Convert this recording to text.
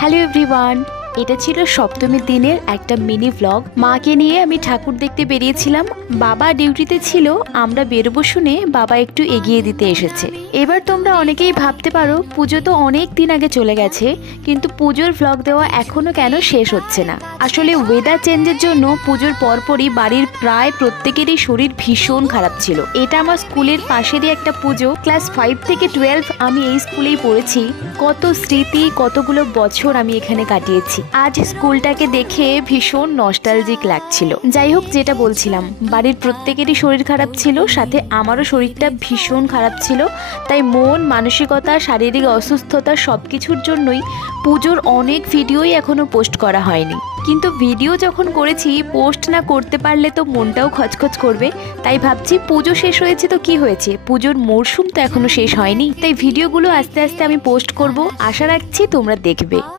Hello everyone, এটা ছিল সপ্তমীর দিনের একটা মিনি ব্লগ। মাকে নিয়ে আমি ঠাকুর দেখতে বেরিয়েছিলাম। বাবা ডিউটিতে ছিল, আমরা বেরোবো শুনে বাবা একটু এগিয়ে দিতে এসেছে। এবার তোমরা অনেকেই ভাবতে পারো পুজো তো অনেক দিন আগে চলে গেছে, কিন্তু পুজোর ব্লগ দেওয়া এখনো কেন শেষ হচ্ছে না। আসলে ওয়েদার চেঞ্জের জন্য পুজোর পরপরই বাড়ির প্রায় প্রত্যেকেরই শরীর ভীষণ খারাপ ছিল। এটা আমার স্কুলের পাশেরই একটা পুজো। ক্লাস 5 থেকে 12 আমি এই স্কুলেই পড়েছি। কত স্মৃতি, কতগুলো বছর আমি এখানে কাটিয়েছি। আজ স্কুলটাকে দেখে ভীষণ নস্টালজিক লাগছিল। যাই হোক, যেটা বলছিলাম, বাড়ির প্রত্যেকেরই শরীর খারাপ ছিল, সাথে আমারও শরীরটা ভীষণ খারাপ ছিল। তাই মন মানসিকতা, শারীরিক অসুস্থতা সবকিছুর জন্যই পুজোর অনেক ভিডিওই এখনো পোস্ট করা হয়নি। কিন্তু ভিডিও যখন করেছি, পোস্ট না করতে পারলে তো মনটাও খচখচ করবে। তাই ভাবছি পুজো শেষ হয়েছে তো কি হয়েছে, পুজোর মরশুম তো এখনো শেষ হয়নি। তাই ভিডিওগুলো আস্তে আস্তে আমি পোস্ট করব, আশা রাখছি তোমরা দেখবে।